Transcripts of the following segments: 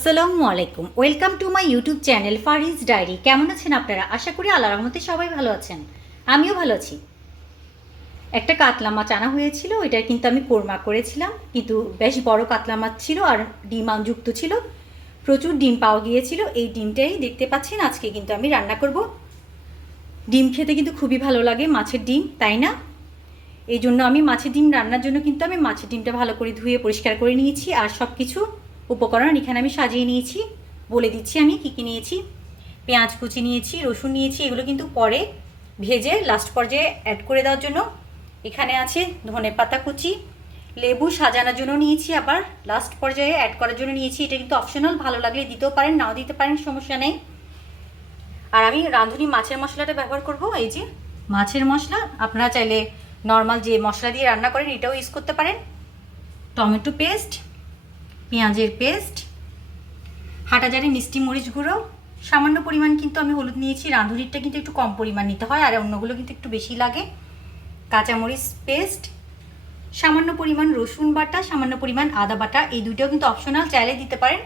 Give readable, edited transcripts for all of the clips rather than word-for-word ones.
আসসালামু আলাইকুম, welcome to my YouTube channel Fariz Diary. কেমন আছেন আপনারা? আশা করি আল্লাহর রহমতে সবাই ভালো আছেন। আমিও ভালো আছি। একটা কাতলা মাছ আনা হয়েছিল, এটা কিন্তু আমি কোরমা করেছিলাম, কিন্তু বেশ বড় কাতলা মাছ ছিল আর ডিম যুক্ত ছিল, প্রচুর ডিম পাওয়া গিয়েছিল। এই ডিমটাই দেখতে পাচ্ছেন আজকে কিন্তু আমি রান্না করব। ডিম খেতে কিন্তু খুবই ভালো লাগে, মাছের ডিম, তাই না? এই জন্য আমি মাছের ডিম রান্নার জন্য কিন্তু আমি মাছের ডিমটা ভালো করে ধুয়ে পরিষ্কার করে নিয়েছি। আর সব কিছু উপকরণ এখানে আমি সাজিয়ে নিয়েছি, বলে দিচ্ছি আমি কী কী নিয়েছি। পেঁয়াজ কুচি নিয়েছি, রসুন নিয়েছি, এগুলো কিন্তু পরে ভেজে লাস্ট পর্যায়ে অ্যাড করে দেওয়ার জন্য। এখানে আছে ধনেপাতা কুচি, লেবু সাজানোর জন্য নিয়েছি, আবার লাস্ট পর্যায়ে অ্যাড করার জন্য নিয়েছি। এটা কিন্তু অপশনাল, ভালো লাগলে দিতেও পারেন, নাও দিতে পারেন, সমস্যা নেই। আর আমি রাঁধুনি মাছের মশলাটা ব্যবহার করব। এই যে মাছের মশলা, আপনারা চাইলে নর্মাল যে মশলা দিয়ে রান্না করেন এটাও ইউজ করতে পারেন। টমেটো পেস্ট, পেঁয়াজের পেস্ট, হাঁটাজারি মিষ্টি মরিচ গুঁড়ো, সামান্য পরিমাণ কিন্তু আমি হলুদ নিয়েছি। রাঁধুনিরটা কিন্তু একটু কম পরিমাণ নিতে হয়, আর অন্যগুলো কিন্তু একটু বেশি লাগে। কাঁচামরিচ পেস্ট, সামান্য পরিমাণ রসুন বাটা, সামান্য পরিমাণ আদা বাটা। এই দুটোও কিন্তু অপশনাল, চাইলে দিতে পারেন,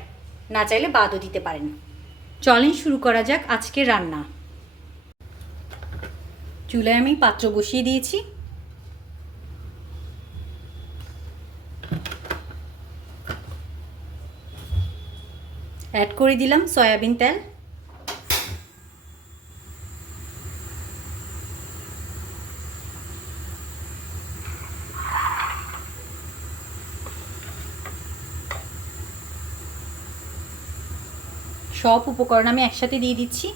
না চাইলে বাদও দিতে পারেন। চলেন শুরু করা যাক আজকের রান্না। চুলায় আমি পাত্র বসিয়ে দিয়েছি। অ্যাড করে দিলাম সয়াবিন তেল। সব উপকরণ আমি একসাথে দিয়ে দিচ্ছি।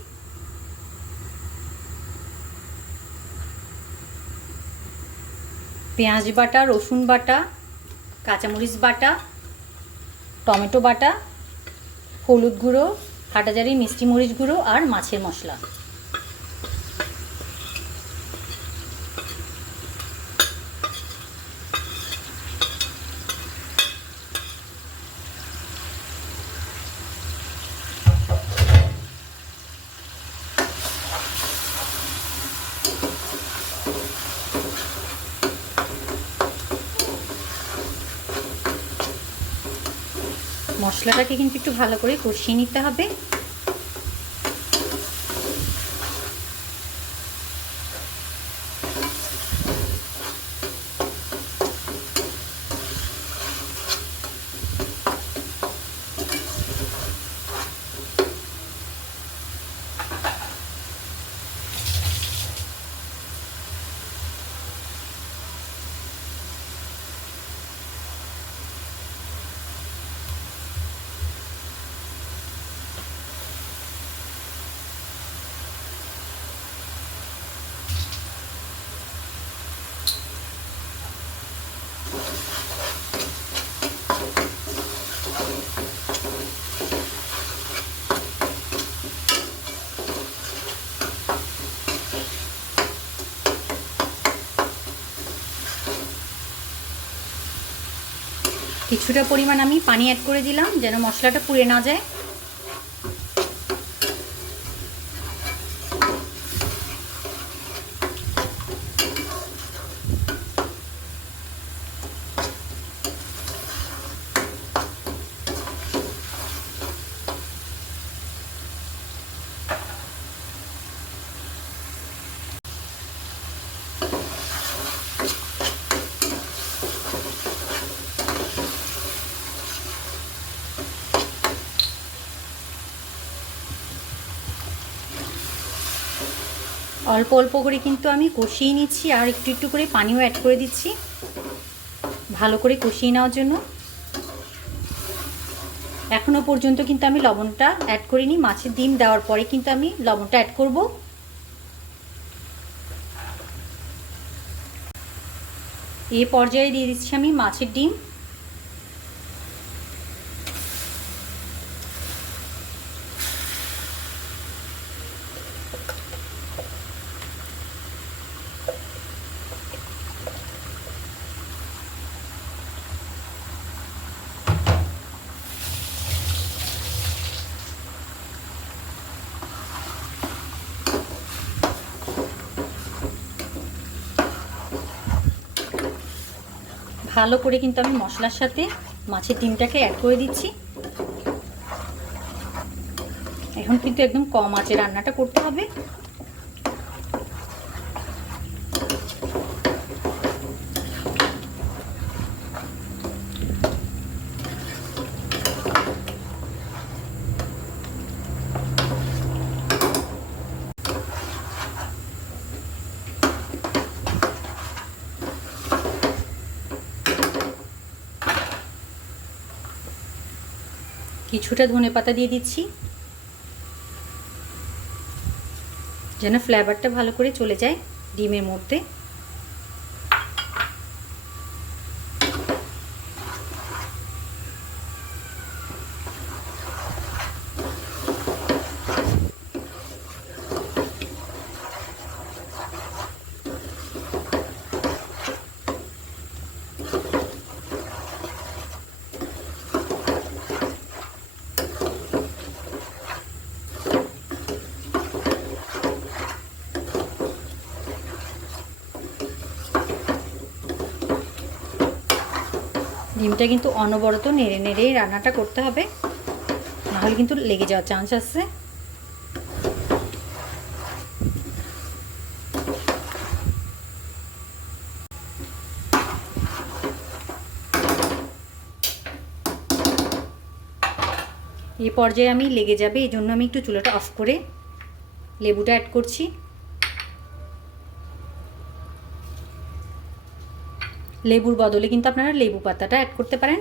পেঁয়াজ বাটা, রসুন বাটা, কাঁচামরিচ বাটা, টমেটো বাটা, হলুদ গুঁড়ো, হাঁটাজারি মিষ্টি মরিচ গুঁড়ো আর মাছের মশলা। মশলাটাকে কিন্তু একটু ভালো করে কষিয়ে নিতে হবে। কিছুটা পরিমাণ আমি পানি অ্যাড করে দিলাম যেন মশলাটা পুড়ে না যায়। অল্প অল্প করে কিন্তু আমি কষিয়ে নিচ্ছি, আর একটু একটু করে পানিও অ্যাড করে দিচ্ছি ভালো করে কষিয়ে নেওয়ার জন্য। এখনও পর্যন্ত কিন্তু আমি লবণটা অ্যাড করিনি, মাছের ডিম দেওয়ার পরে কিন্তু আমি লবণটা অ্যাড করব। এই পর্যায়ে দিয়ে দিচ্ছি আমি মাছের ডিম। ভালো করে কিন্তু আমি মশলার সাথে মাছের ডিমটাকে অ্যাড করে দিচ্ছি। এখন কিন্তু একদম কম আঁচে রান্নাটা করতে হবে। কিছুটা ধনেপাতা দিয়ে দিচ্ছি যেন ফ্লেভারটা ভালো করে চলে যায় ডিমের মধ্যে। ডিমটা কিন্তু অনবরত নেড়ে নেড়ে রান্নাটা করতে হবে, নাহলে কিন্তু লেগে যাওয়ার চান্স আছে। এই পর্যায়ে আমি লেগে যাবে, এই জন্য আমি একটু চুলাটা অফ করে লেবুটা অ্যাড করছি। লেবুর বদলে কিন্তু আপনারা লেবু পাতাটা অ্যাড করতে পারেন।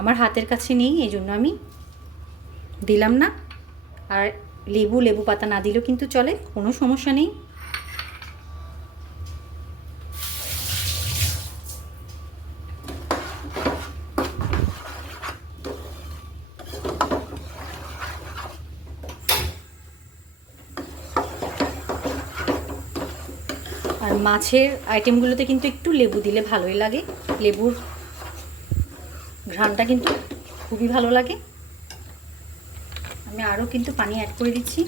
আমার হাতের কাছে নেই, এই জন্য আমি দিলাম না। আর লেবু পাতা না দিলেও কিন্তু চলে, কোনো সমস্যা নেই। আর মাছের আইটেমগুলোতে কিন্তু একটু লেবু দিলে ভালোই লাগে, লেবুর ঘ্রাণটা কিন্তু খুবই ভালো লাগে। আমি আরও কিন্তু পানি অ্যাড করে দিচ্ছি।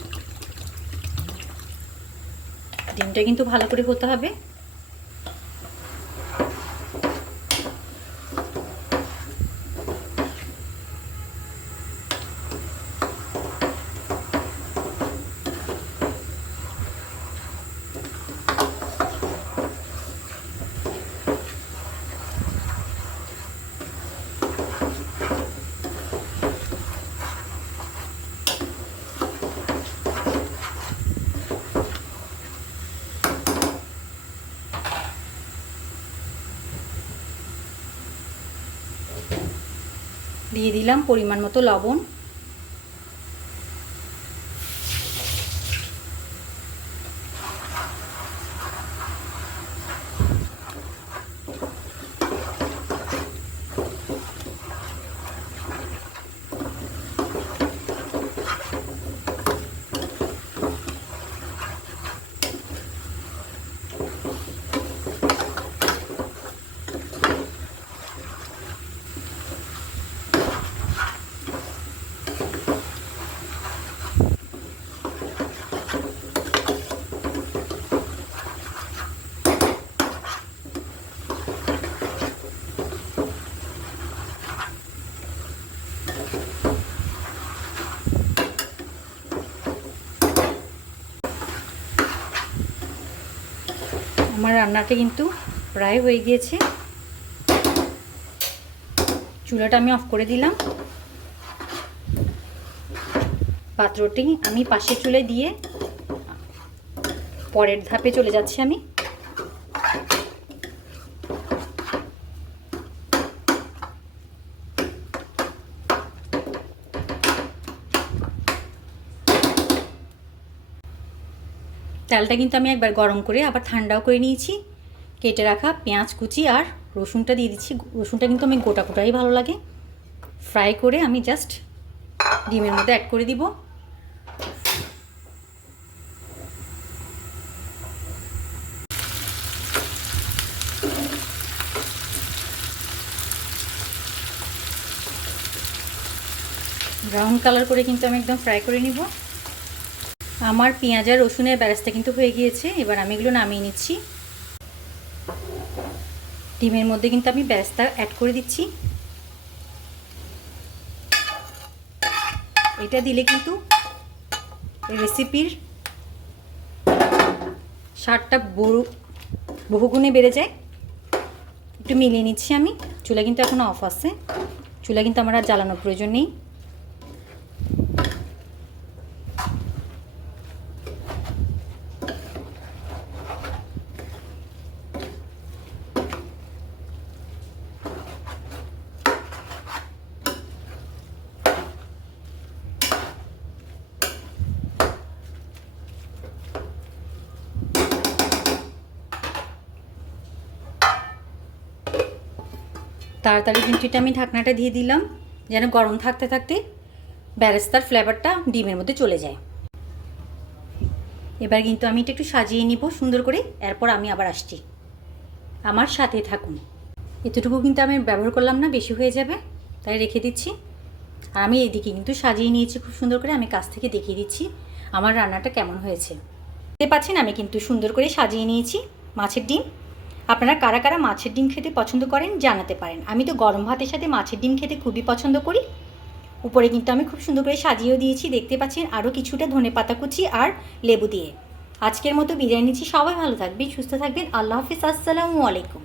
ডিমটা কিন্তু ভালো করে হতে হবে। দিয়ে দিলাম পরিমাণ মতো লবণ। আমার রান্নাটা কিন্তু প্রায় হয়ে গিয়েছে। চুলাটা আমি অফ করে দিলাম। পাত্রটি আমি পাশের চুলে দিয়ে পরের ধাপে চলে যাচ্ছি আমি। তেলটা কিন্তু আমি একবার গরম করে আবার ঠান্ডাও করে নিয়েছি। কেটে রাখা পেঁয়াজ কুচি আর রসুনটা দিয়ে দিচ্ছি। রসুনটা কিন্তু আমি গোটা গোটাই ভালো লাগে। ফ্রাই করে আমি জাস্ট ডিমের মধ্যে অ্যাড করে দিব। ব্রাউন কালার করে কিন্তু আমি একদম ফ্রাই করে নিব। আমার পেঁয়াজ আর রসুনের ব্যারেজটা কিন্তু হয়ে গিয়েছে। এবার আমি এগুলো নামিয়ে নিচ্ছি। ডিমের মধ্যে কিন্তু আমি ব্যারেজটা অ্যাড করে দিচ্ছি। এটা দিলে কিন্তু এই রেসিপির স্বাদটা বহুগুণে বেড়ে যায়। একটু মিলিয়ে নিচ্ছি আমি। চুলা কিন্তু এখনও অফ আছে, চুলা কিন্তু আমার আর জ্বালানোর প্রয়োজন নেই। তাড়াতাড়ি কিন্তু এটা আমি ঢাকনাটা দিয়ে দিলাম, যেন গরম থাকতে থাকতে বেরেস্তার ফ্লেভারটা ডিমের মধ্যে চলে যায়। এবার কিন্তু আমি এটা একটু সাজিয়ে নিব সুন্দর করে, এরপর আমি আবার আসছি। আমার সাথে থাকুন। এতটুকু কিন্তু আমি ব্যবহার করলাম না, বেশি হয়ে যাবে, তাই রেখে দিচ্ছি। আর আমি এদিকে কিন্তু সাজিয়ে নিয়েছি খুব সুন্দর করে। আমি কাছ থেকে দেখিয়ে দিচ্ছি আমার রান্নাটা কেমন হয়েছে। দেখতে পাচ্ছেন আমি কিন্তু সুন্দর করে সাজিয়ে নিয়েছি মাছের ডিম। আপনারা কারা কারা মাছের ডিম খেতে পছন্দ করেন জানাতে পারেন। আমি তো গরম ভাতের সাথে মাছের ডিম খেতে খুবই পছন্দ করি। উপরে কিন্তু আমি খুব সুন্দর করে সাজিয়েও দিয়েছি, দেখতে পাচ্ছেন, আরও কিছুটা ধনেপাতা কুচি আর লেবু দিয়ে। আজকের মতো বিদায় নিচ্ছি। সবাই ভালো থাকবেন, সুস্থ থাকবেন। আল্লাহ হাফিজ, আসসালামু আলাইকুম।